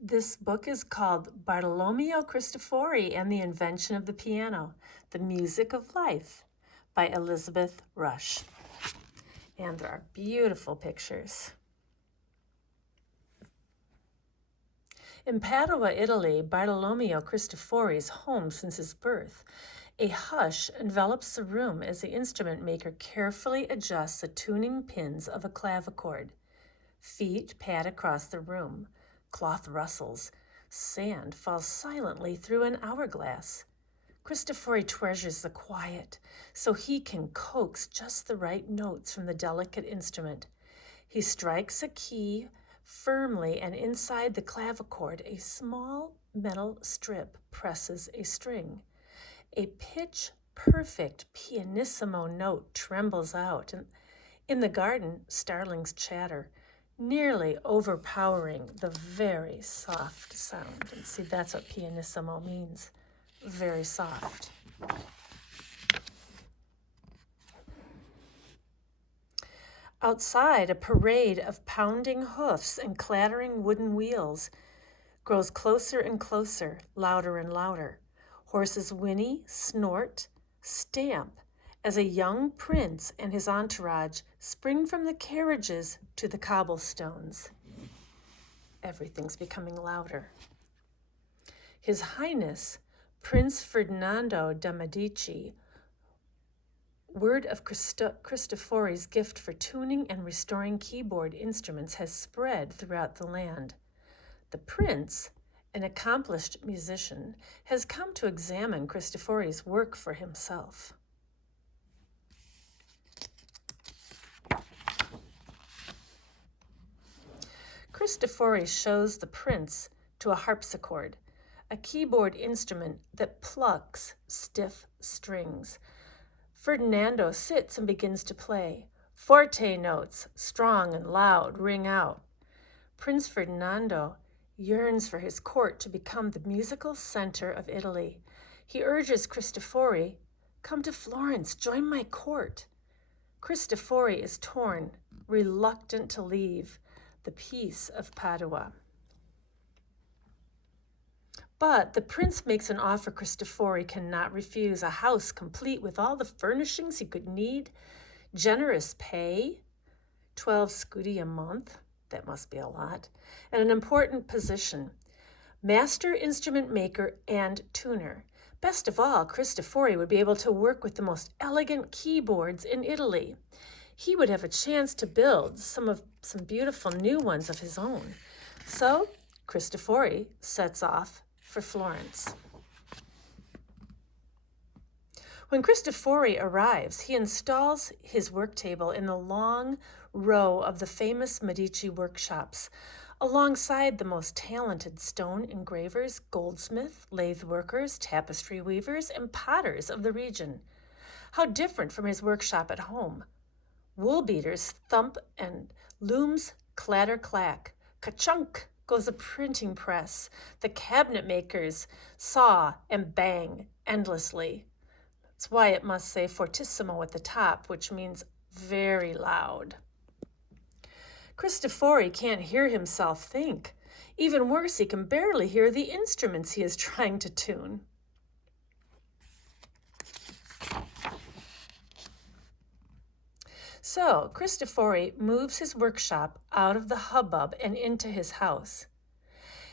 This book is called Bartolomeo Cristofori and the Invention of the Piano, The Music of Life by Elizabeth Rush. And there are beautiful pictures. In Padua, Italy, Bartolomeo Cristofori's home since his birth, a hush envelops the room as the instrument maker carefully adjusts the tuning pins of a clavichord. Feet pad across the room. Cloth rustles. Sand falls silently through an hourglass. Cristofori treasures the quiet, so he can coax just the right notes from the delicate instrument. He strikes a key firmly, and inside the clavichord, a small metal strip presses a string. A pitch-perfect pianissimo note trembles out. In the garden, starlings chatter, nearly overpowering the very soft sound. And see, that's what pianissimo means, very soft. Outside, a parade of pounding hoofs and clattering wooden wheels grows closer and closer, louder and louder. Horses whinny, snort, stamp, as a young prince and his entourage spring from the carriages to the cobblestones. Everything's becoming louder. His Highness, Prince Ferdinando de' Medici, word of Cristofori's gift for tuning and restoring keyboard instruments has spread throughout the land. The prince, an accomplished musician, has come to examine Cristofori's work for himself. Cristofori shows the prince to a harpsichord, a keyboard instrument that plucks stiff strings. Ferdinando sits and begins to play. Forte notes, strong and loud, ring out. Prince Ferdinando yearns for his court to become the musical center of Italy. He urges Cristofori, "Come to Florence, join my court." Cristofori is torn, reluctant to leave the peace of Padua. But the prince makes an offer Cristofori cannot refuse: a house complete with all the furnishings he could need, generous pay, 12 scudi a month, that must be a lot, and an important position: master instrument maker and tuner. Best of all, Cristofori would be able to work with the most elegant keyboards in Italy. He would have a chance to build some beautiful new ones of his own. So Cristofori sets off for Florence. When Cristofori arrives, he installs his work table in the long row of the famous Medici workshops, alongside the most talented stone engravers, goldsmiths, lathe workers, tapestry weavers, and potters of the region. How different from his workshop at home. Wool beaters thump and looms clatter clack. Ka-chunk goes the printing press. The cabinet makers saw and bang endlessly. That's why it must say fortissimo at the top, which means very loud. Cristofori can't hear himself think. Even worse, he can barely hear the instruments he is trying to tune. So Cristofori moves his workshop out of the hubbub and into his house.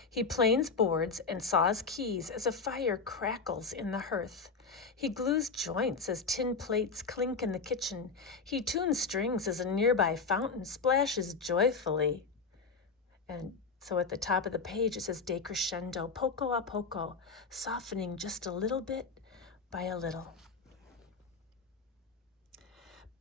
He planes boards and saws keys as a fire crackles in the hearth. He glues joints as tin plates clink in the kitchen. He tunes strings as a nearby fountain splashes joyfully. And so at the top of the page it says decrescendo, poco a poco, softening just a little bit by a little.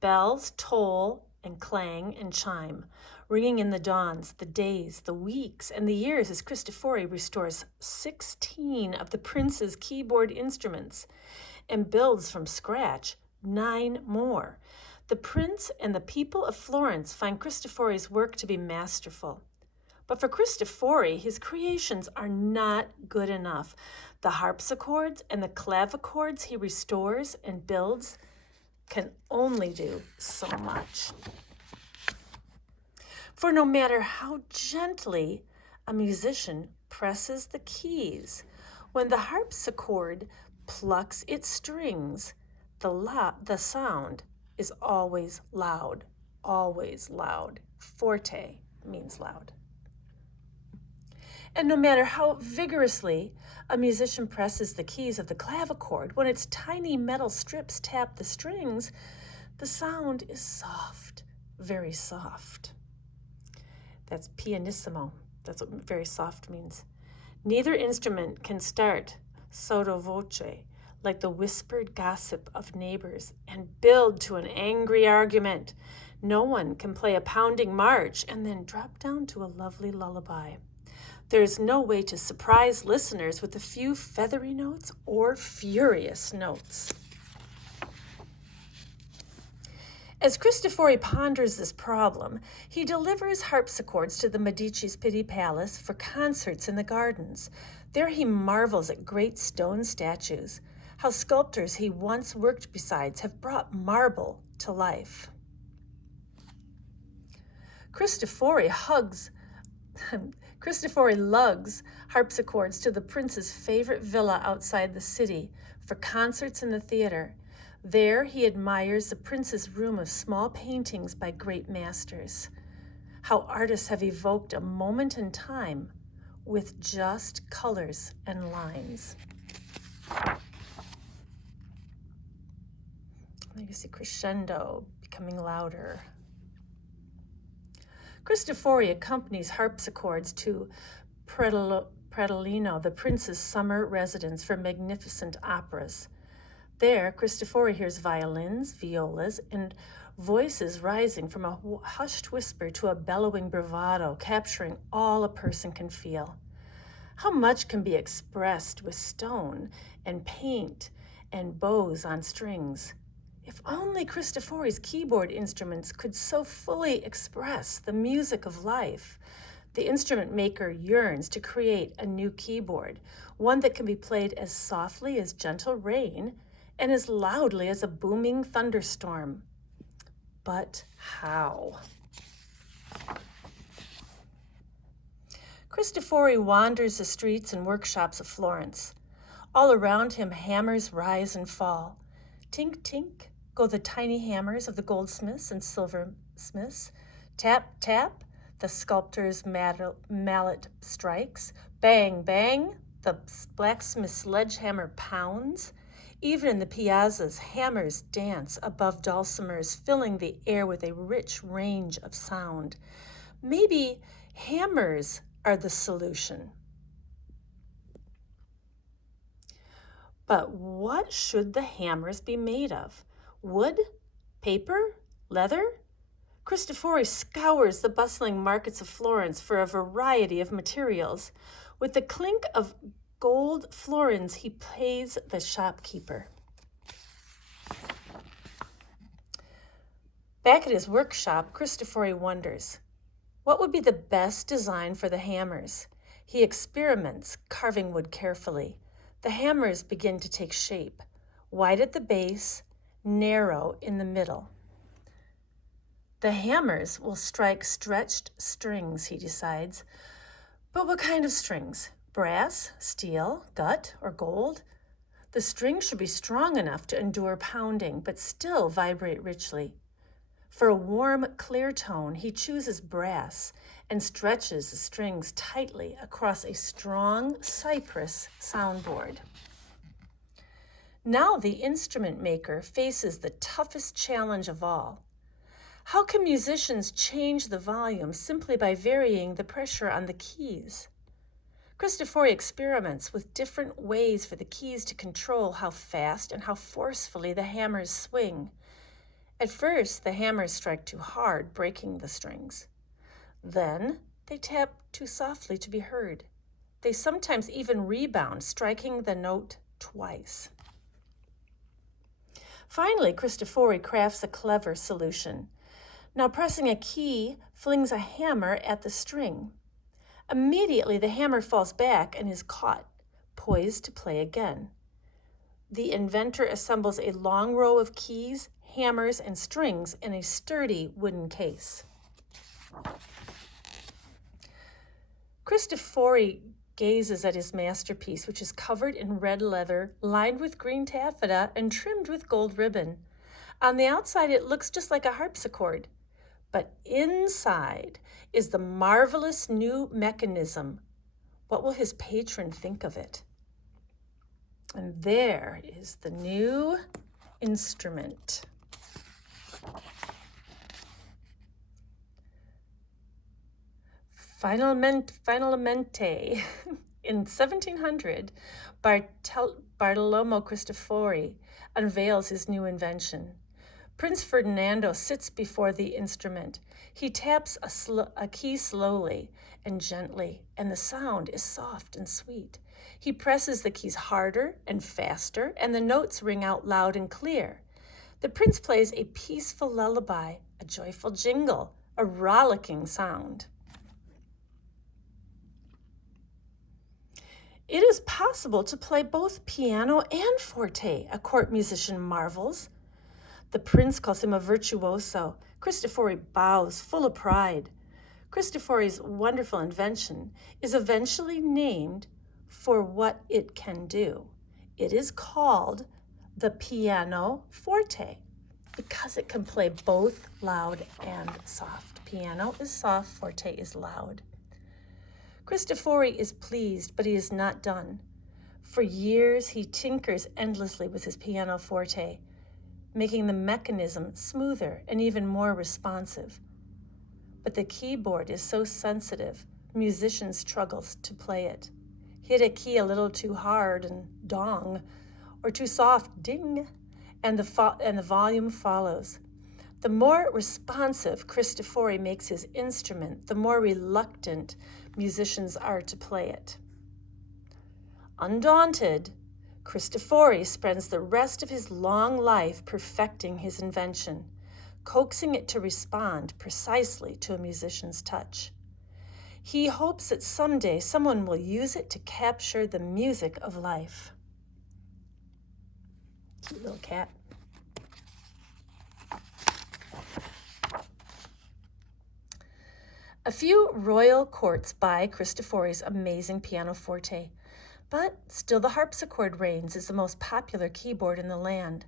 Bells toll and clang and chime, ringing in the dawns, the days, the weeks, and the years as Cristofori restores 16 of the prince's keyboard instruments and builds from scratch 9 more. The prince and the people of Florence find Cristofori's work to be masterful. But for Cristofori, his creations are not good enough. The harpsichords and the clavichords he restores and builds can only do so much. For no matter how gently A musician presses the keys. When the harpsichord plucks its strings, the sound is always loud, always loud. Forte means loud. And no matter how vigorously a musician presses the keys of the clavichord, when its tiny metal strips tap the strings, the sound is soft, very soft. That's pianissimo. That's what very soft means. Neither instrument can start sotto voce, like the whispered gossip of neighbors, and build to an angry argument. No one can play a pounding march and then drop down to a lovely lullaby. There is no way to surprise listeners with a few feathery notes or furious notes. As Cristofori ponders this problem, he delivers harpsichords to the Medici's Pitti Palace for concerts in the gardens. There he marvels at great stone statues, how sculptors he once worked beside have brought marble to life. Cristofori lugs harpsichords to the prince's favorite villa outside the city for concerts in the theater. There he admires the prince's room of small paintings by great masters. How artists have evoked a moment in time with just colors and lines. There you see crescendo becoming louder. Cristofori accompanies harpsichords to Pratolino, the prince's summer residence, for magnificent operas. There, Cristofori hears violins, violas, and voices rising from a hushed whisper to a bellowing bravado, capturing all a person can feel. How much can be expressed with stone and paint and bows on strings? If only Cristofori's keyboard instruments could so fully express the music of life. The instrument maker yearns to create a new keyboard, one that can be played as softly as gentle rain and as loudly as a booming thunderstorm. But how? Cristofori wanders the streets and workshops of Florence. All around him, hammers rise and fall. Tink, tink, go the tiny hammers of the goldsmiths and silversmiths. Tap, tap, the sculptor's mallet strikes. Bang, bang, the blacksmith's sledgehammer pounds. Even in the piazzas, hammers dance above dulcimers, filling the air with a rich range of sound. Maybe hammers are the solution. But what should the hammers be made of? Wood? Paper? Leather? Cristofori scours the bustling markets of Florence for a variety of materials. With the clink of gold florins, he pays the shopkeeper. Back at his workshop, Cristofori wonders, what would be the best design for the hammers? He experiments, carving wood carefully. The hammers begin to take shape, wide at the base, narrow in the middle. The hammers will strike stretched strings, he decides. But what kind of strings? Brass, steel, gut, or gold? The string should be strong enough to endure pounding, but still vibrate richly. For a warm, clear tone, he chooses brass and stretches the strings tightly across a strong cypress soundboard. Now the instrument maker faces the toughest challenge of all. How can musicians change the volume simply by varying the pressure on the keys? Cristofori experiments with different ways for the keys to control how fast and how forcefully the hammers swing. At first, the hammers strike too hard, breaking the strings. Then, they tap too softly to be heard. They sometimes even rebound, striking the note twice. Finally, Cristofori crafts a clever solution. Now pressing a key flings a hammer at the string. Immediately, the hammer falls back and is caught, poised to play again. The inventor assembles a long row of keys, hammers, and strings in a sturdy wooden case. Cristofori gazes at his masterpiece, which is covered in red leather, lined with green taffeta, and trimmed with gold ribbon. On the outside, it looks just like a harpsichord, but inside is the marvelous new mechanism. What will his patron think of it? And there is the new instrument. Finalmente, in 1700, Bartolomeo Cristofori unveils his new invention. Prince Ferdinando sits before the instrument. He taps a key slowly and gently, and the sound is soft and sweet. He presses the keys harder and faster, and the notes ring out loud and clear. The prince plays a peaceful lullaby, a joyful jingle, a rollicking sound. It is possible to play both piano and forte, a court musician marvels. The prince calls him a virtuoso. Cristofori bows, full of pride. Cristofori's wonderful invention is eventually named for what it can do. It is called the pianoforte because it can play both loud and soft. Piano is soft, forte is loud. Cristofori is pleased, but he is not done. For years, he tinkers endlessly with his pianoforte, making the mechanism smoother and even more responsive. But the keyboard is so sensitive, musicians struggle to play it. Hit a key a little too hard and dong, or too soft, ding, and the volume follows. The more responsive Cristofori makes his instrument, the more reluctant musicians are to play it. Undaunted, Cristofori spends the rest of his long life perfecting his invention, coaxing it to respond precisely to a musician's touch. He hopes that someday someone will use it to capture the music of life. Cute little cat. A few royal courts buy Cristofori's amazing pianoforte, but still the harpsichord reigns as the most popular keyboard in the land.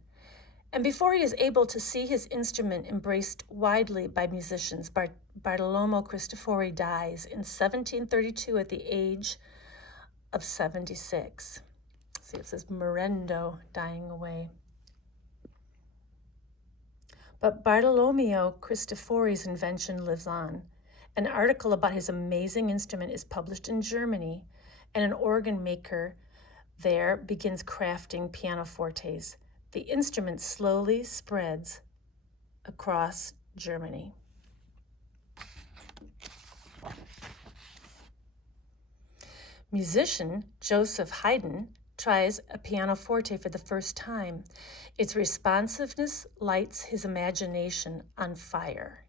And before he is able to see his instrument embraced widely by musicians, Bartolomeo Cristofori dies in 1732 at the age of 76. See, it says Morendo, dying away. But Bartolomeo Cristofori's invention lives on. An article about his amazing instrument is published in Germany, and an organ maker there begins crafting pianofortes. The instrument slowly spreads across Germany. Musician Joseph Haydn tries a pianoforte for the first time. Its responsiveness lights his imagination on fire.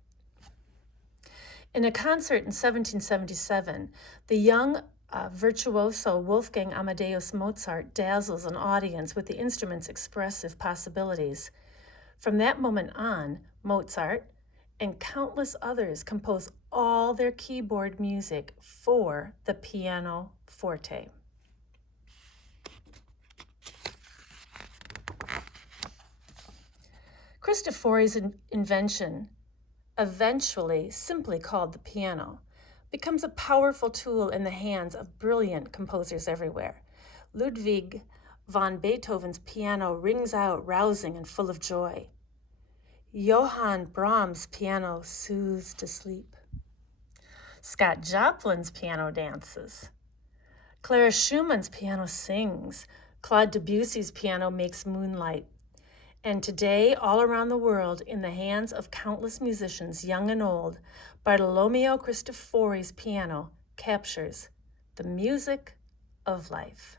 In a concert in 1777, the young virtuoso Wolfgang Amadeus Mozart dazzles an audience with the instrument's expressive possibilities. From that moment on, Mozart and countless others compose all their keyboard music for the pianoforte. Cristofori's invention, eventually simply called the piano, becomes a powerful tool in the hands of brilliant composers everywhere. Ludwig van Beethoven's piano rings out rousing and full of joy. Johann Brahms' piano soothes to sleep. Scott Joplin's piano dances. Clara Schumann's piano sings. Claude Debussy's piano makes moonlight. And today, all around the world, in the hands of countless musicians, young and old, Bartolomeo Cristofori's piano captures the music of life.